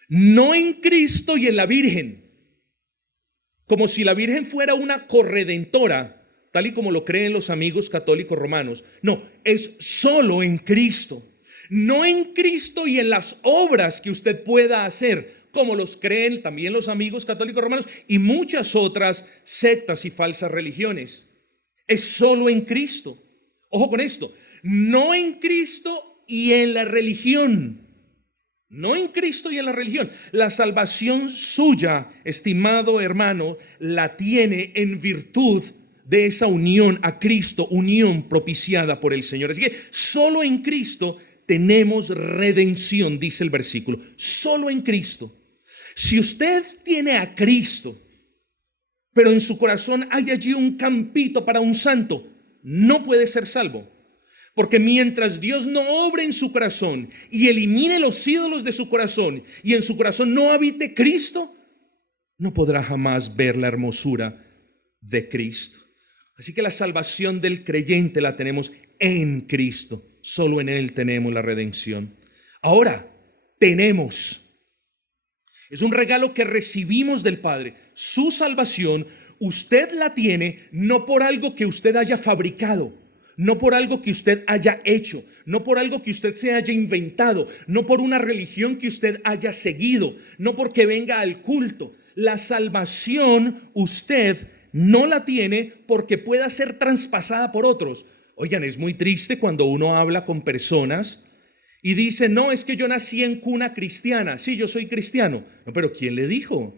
No en Cristo y en la Virgen. Como si la Virgen fuera una corredentora, tal y como lo creen los amigos católicos romanos. No, es solo en Cristo. No en Cristo y en las obras que usted pueda hacer, como los creen también los amigos católicos romanos y muchas otras sectas y falsas religiones. Es solo en Cristo. Ojo con esto. No en Cristo y en la religión. No en Cristo y en la religión. La salvación suya, estimado hermano, la tiene en virtud de esa unión a Cristo, unión propiciada por el Señor. Así que solo en Cristo tenemos redención, dice el versículo. Solo en Cristo. Si usted tiene a Cristo, pero en su corazón hay allí un campito para un santo, no puede ser salvo. Porque mientras Dios no obre en su corazón y elimine los ídolos de su corazón y en su corazón no habite Cristo, no podrá jamás ver la hermosura de Cristo. Así que la salvación del creyente la tenemos en Cristo. Solo en Él tenemos la redención. Ahora, tenemos. Es un regalo que recibimos del Padre. Su salvación, usted la tiene no por algo que usted haya fabricado, no por algo que usted haya hecho, no por algo que usted se haya inventado, no por una religión que usted haya seguido, no porque venga al culto. La salvación usted no la tiene porque pueda ser traspasada por otros. Oigan, es muy triste cuando uno habla con personas y dice, no, es que yo nací en cuna cristiana. Sí, yo soy cristiano. No, pero ¿quién le dijo?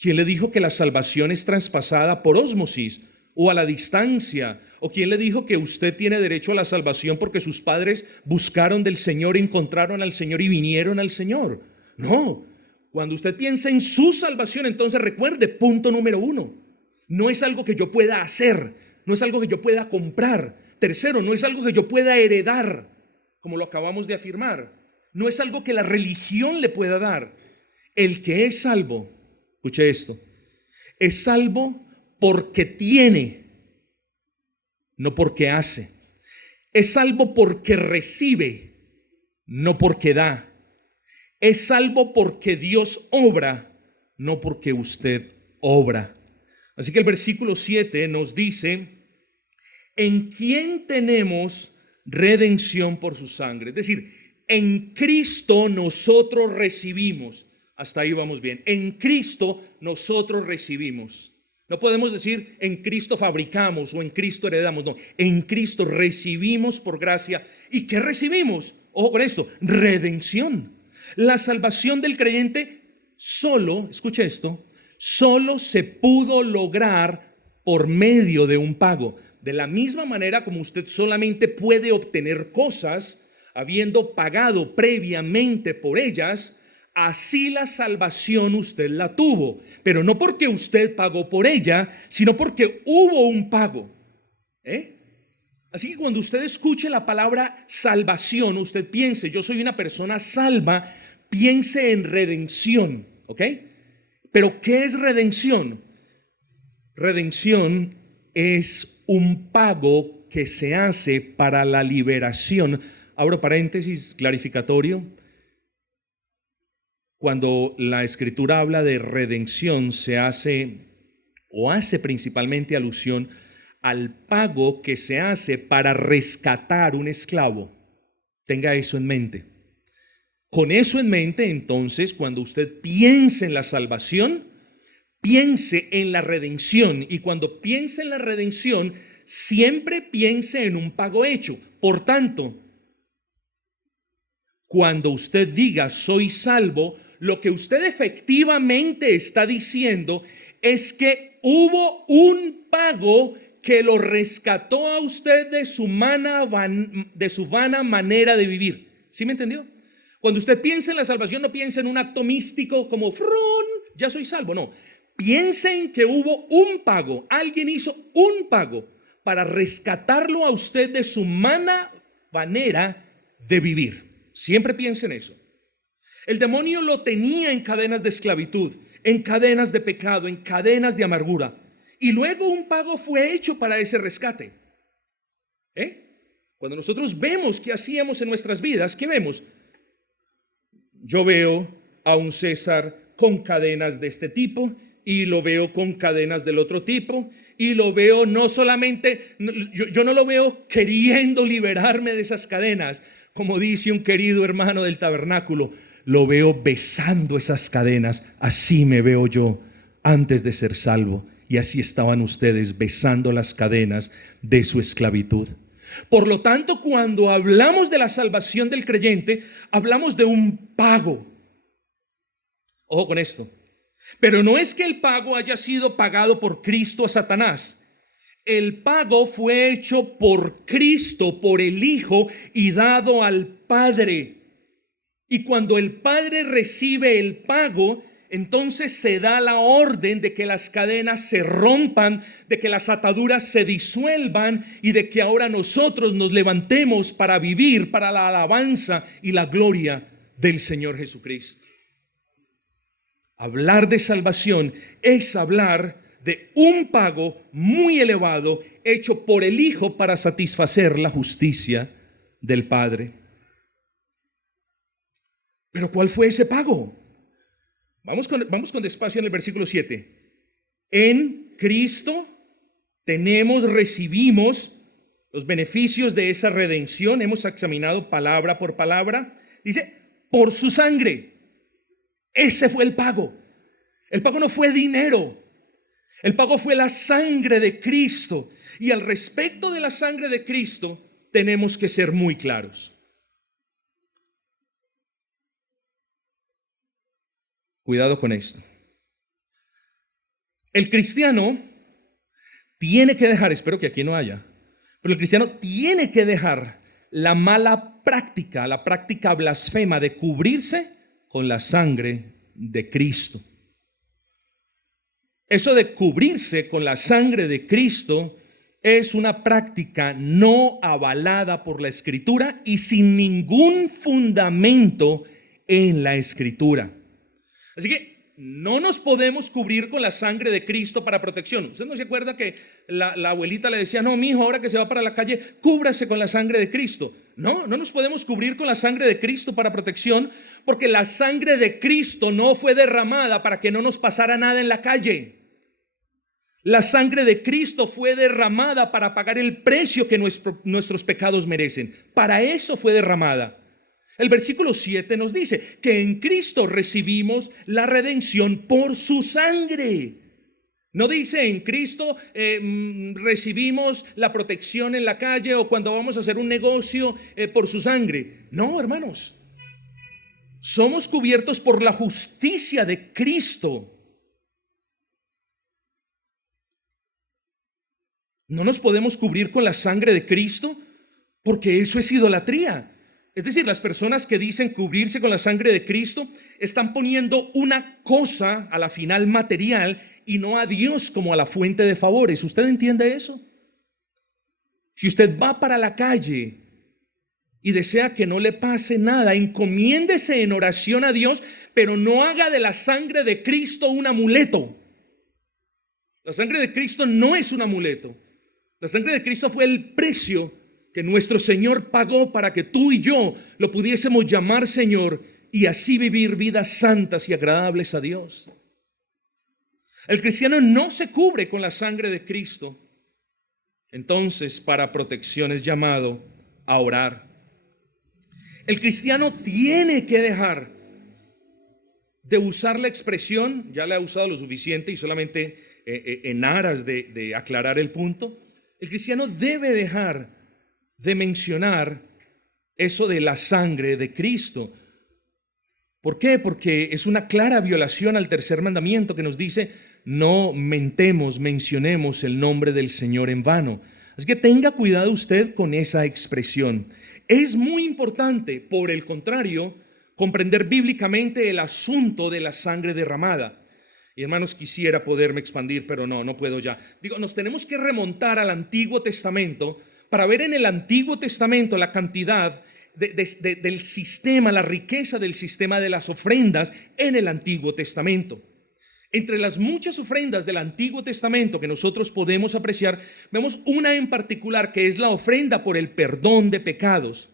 ¿Quién le dijo que la salvación es traspasada por ósmosis o a la distancia? ¿O quién le dijo que usted tiene derecho a la salvación porque sus padres buscaron del Señor, encontraron al Señor y vinieron al Señor? No, cuando usted piensa en su salvación, entonces recuerde, punto número 1, no es algo que yo pueda hacer, no es algo que yo pueda comprar. Tercero, no es algo que yo pueda heredar, como lo acabamos de afirmar. No es algo que la religión le pueda dar. El que es salvo, escuche esto, es salvo porque tiene, no porque hace. Es salvo porque recibe, no porque da. Es salvo porque Dios obra, no porque usted obra. Así que el versículo 7 nos dice, en quien tenemos redención por su sangre. Es decir, en Cristo nosotros recibimos. Hasta ahí vamos bien. En Cristo nosotros recibimos. No podemos decir en Cristo fabricamos o en Cristo heredamos. No, en Cristo recibimos por gracia. ¿Y qué recibimos? Ojo con esto, redención. La salvación del creyente solo, escuche esto, solo se pudo lograr por medio de un pago. De la misma manera como usted solamente puede obtener cosas habiendo pagado previamente por ellas, así la salvación usted la tuvo, pero no porque usted pagó por ella, sino porque hubo un pago. Así que cuando usted escuche la palabra salvación, usted piense, yo soy una persona salva, piense en redención, ¿ok? Pero ¿qué es redención? Redención es un pago que se hace para la liberación. Abro paréntesis clarificatorio. Cuando la Escritura habla de redención, se hace principalmente alusión al pago que se hace para rescatar un esclavo. Tenga eso en mente. Con eso en mente, entonces, cuando usted piense en la salvación, piense en la redención. Y cuando piense en la redención, siempre piense en un pago hecho. Por tanto, cuando usted diga soy salvo, lo que usted efectivamente está diciendo es que hubo un pago que lo rescató a usted de su vana manera de vivir. ¿Sí me entendió? Cuando usted piensa en la salvación, no piensa en un acto místico como frun, ya soy salvo. No, piensa en que hubo un pago. Alguien hizo un pago para rescatarlo a usted de su mala manera de vivir. Siempre piensa en eso. El demonio lo tenía en cadenas de esclavitud, en cadenas de pecado, en cadenas de amargura. Y luego un pago fue hecho para ese rescate. Cuando nosotros vemos qué hacíamos en nuestras vidas, ¿qué vemos? Yo veo a un César con cadenas de este tipo y lo veo con cadenas del otro tipo y lo veo no solamente, yo no lo veo queriendo liberarme de esas cadenas, como dice un querido hermano del tabernáculo, lo veo besando esas cadenas. Así me veo yo antes de ser salvo y así estaban ustedes besando las cadenas de su esclavitud. Por lo tanto, cuando hablamos de la salvación del creyente, hablamos de un pago. Ojo con esto. Pero no es que el pago haya sido pagado por Cristo a Satanás. El pago fue hecho por Cristo, por el Hijo y dado al Padre. Y cuando el Padre recibe el pago, entonces se da la orden de que las cadenas se rompan, de que las ataduras se disuelvan y de que ahora nosotros nos levantemos para vivir para la alabanza y la gloria del Señor Jesucristo. Hablar de salvación es hablar de un pago muy elevado hecho por el Hijo para satisfacer la justicia del Padre. Pero ¿cuál fue ese pago? Vamos con despacio en el versículo 7. En Cristo recibimos los beneficios de esa redención. Hemos examinado palabra por palabra. Dice, por su sangre. Ese fue el pago. El pago no fue dinero. El pago fue la sangre de Cristo. Y al respecto de la sangre de Cristo, tenemos que ser muy claros. Cuidado con esto. El cristiano tiene que dejar, espero que aquí no haya, pero el cristiano tiene que dejar la mala práctica, la práctica blasfema de cubrirse con la sangre de Cristo. Eso de cubrirse con la sangre de Cristo es una práctica no avalada por la Escritura y sin ningún fundamento en la Escritura. Así que no nos podemos cubrir con la sangre de Cristo para protección. ¿Usted no se acuerda que la abuelita le decía, no, mijo, ahora que se va para la calle, cúbrase con la sangre de Cristo? No nos podemos cubrir con la sangre de Cristo para protección, porque la sangre de Cristo no fue derramada para que no nos pasara nada en la calle. La sangre de Cristo fue derramada para pagar el precio que nuestros pecados merecen. Para eso fue derramada. El versículo 7 nos dice que en Cristo recibimos la redención por su sangre. No dice en Cristo recibimos la protección en la calle o cuando vamos a hacer un negocio por su sangre. No, hermanos. Somos cubiertos por la justicia de Cristo. No nos podemos cubrir con la sangre de Cristo porque eso es idolatría. Es decir, las personas que dicen cubrirse con la sangre de Cristo están poniendo una cosa a la final material y no a Dios como a la fuente de favores. ¿Usted entiende eso? Si usted va para la calle y desea que no le pase nada, encomiéndese en oración a Dios, pero no haga de la sangre de Cristo un amuleto. La sangre de Cristo no es un amuleto. La sangre de Cristo fue el precio que nuestro Señor pagó para que tú y yo lo pudiésemos llamar Señor y así vivir vidas santas y agradables a Dios. El cristiano no se cubre con la sangre de Cristo. Entonces, para protección es llamado a orar. El cristiano tiene que dejar de usar la expresión, ya la he usado lo suficiente y solamente en aras de aclarar el punto. El cristiano debe dejar de mencionar eso de la sangre de Cristo. ¿Por qué? Porque es una clara violación al tercer mandamiento que nos dice no mencionemos el nombre del Señor en vano. Así que tenga cuidado usted con esa expresión. Es muy importante, por el contrario, comprender bíblicamente el asunto de la sangre derramada. Y hermanos, quisiera poderme expandir, pero no puedo ya. Nos tenemos que remontar al Antiguo Testamento para ver en el Antiguo Testamento la cantidad del sistema, la riqueza del sistema de las ofrendas en el Antiguo Testamento. Entre las muchas ofrendas del Antiguo Testamento que nosotros podemos apreciar, vemos una en particular que es la ofrenda por el perdón de pecados.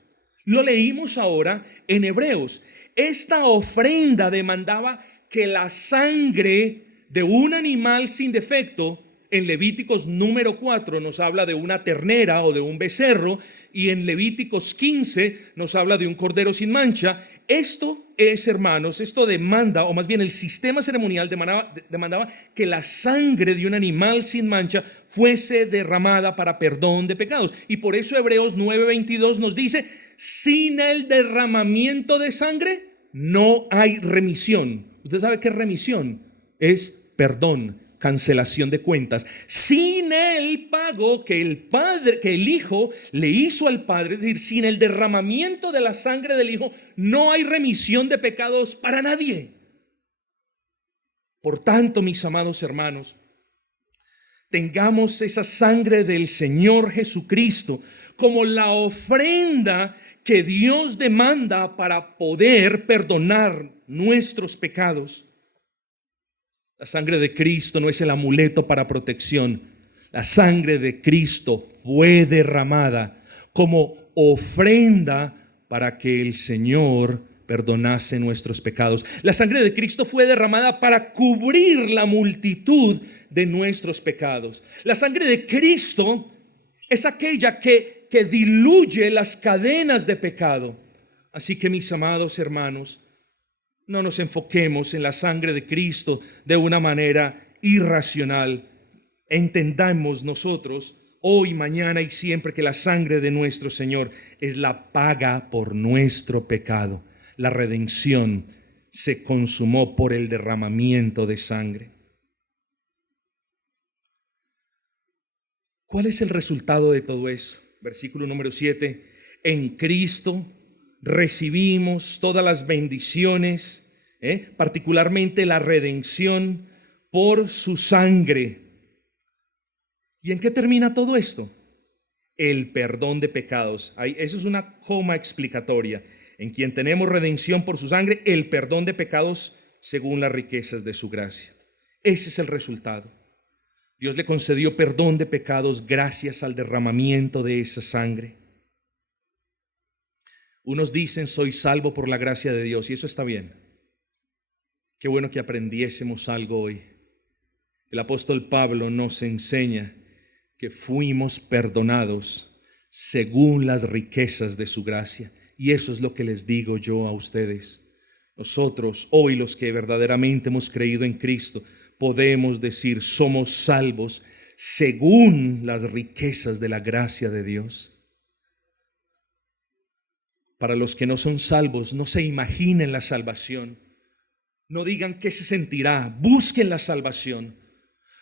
Lo leímos ahora en Hebreos. Esta ofrenda demandaba que la sangre de un animal sin defecto, en Levíticos número 4 nos habla de una ternera o de un becerro, y en Levíticos 15 nos habla de un cordero sin mancha. Esto es, hermanos, esto demanda, o más bien el sistema ceremonial demandaba que la sangre de un animal sin mancha fuese derramada para perdón de pecados. Y por eso Hebreos 9:22 nos dice: sin el derramamiento de sangre no hay remisión. ¿Usted sabe qué es remisión? Es perdón, cancelación de cuentas. Sin el pago que el Hijo le hizo al Padre, es decir, sin el derramamiento de la sangre del Hijo, no hay remisión de pecados para nadie. Por tanto, mis amados hermanos, tengamos esa sangre del Señor Jesucristo como la ofrenda que Dios demanda para poder perdonar nuestros pecados. La sangre de Cristo no es el amuleto para protección. La sangre de Cristo fue derramada como ofrenda para que el Señor perdonase nuestros pecados. La sangre de Cristo fue derramada para cubrir la multitud de nuestros pecados. La sangre de Cristo es aquella que diluye las cadenas de pecado. Así que, mis amados hermanos, no nos enfoquemos en la sangre de Cristo de una manera irracional. Entendamos nosotros hoy, mañana y siempre que la sangre de nuestro Señor es la paga por nuestro pecado. La redención se consumó por el derramamiento de sangre. ¿Cuál es el resultado de todo eso? Versículo número 7. En Cristo recibimos todas las bendiciones, particularmente la redención por su sangre. ¿Y en qué termina todo esto? El perdón de pecados. Eso es una coma explicatoria. En quien tenemos redención por su sangre, el perdón de pecados según las riquezas de su gracia. Ese es el resultado. Dios le concedió perdón de pecados gracias al derramamiento de esa sangre. Unos dicen: soy salvo por la gracia de Dios, y eso está bien. Qué bueno que aprendiésemos algo hoy. El apóstol Pablo nos enseña que fuimos perdonados según las riquezas de su gracia. Y eso es lo que les digo yo a ustedes. Nosotros, hoy los que verdaderamente hemos creído en Cristo, podemos decir: somos salvos según las riquezas de la gracia de Dios. Para los que no son salvos, no se imaginen la salvación. No digan qué se sentirá. Busquen la salvación.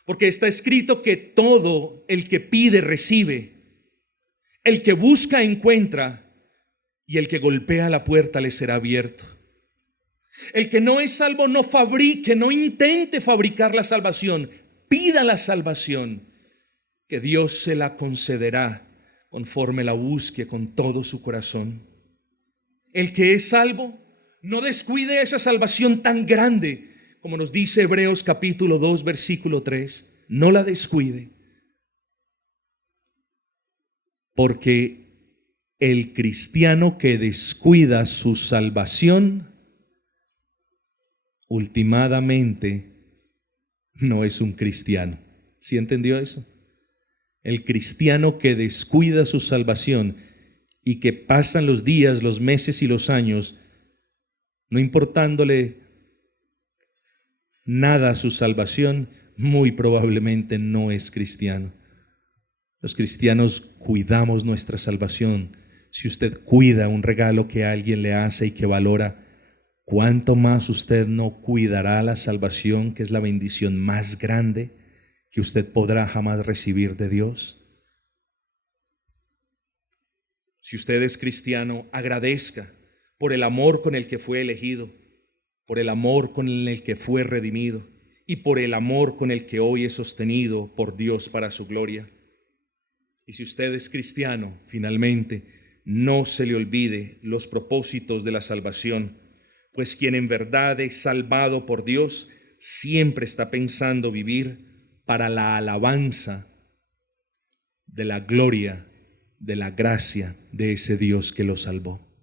Porque está escrito que todo el que pide recibe. El que busca encuentra. Y el que golpea la puerta le será abierto. El que no es salvo no fabrique, no intente fabricar la salvación. Pida la salvación, que Dios se la concederá conforme la busque con todo su corazón. El que es salvo, no descuide esa salvación tan grande, como nos dice Hebreos capítulo 2, versículo 3. No la descuide, porque el cristiano que descuida su salvación, últimamente no es un cristiano. ¿Sí entendió eso? El cristiano que descuida su salvación y que pasan los días, los meses y los años, no importándole nada a su salvación, muy probablemente no es cristiano. Los cristianos cuidamos nuestra salvación. Si usted cuida un regalo que alguien le hace y que valora, ¿cuánto más usted no cuidará la salvación, que es la bendición más grande que usted podrá jamás recibir de Dios? Si usted es cristiano, agradezca, por el amor con el que fue elegido, por el amor con el que fue redimido y por el amor con el que hoy es sostenido por Dios para su gloria. Y si usted es cristiano, finalmente, no se le olvide los propósitos de la salvación, pues quien en verdad es salvado por Dios siempre está pensando vivir para la alabanza de la gloria, de la gracia de ese Dios que lo salvó.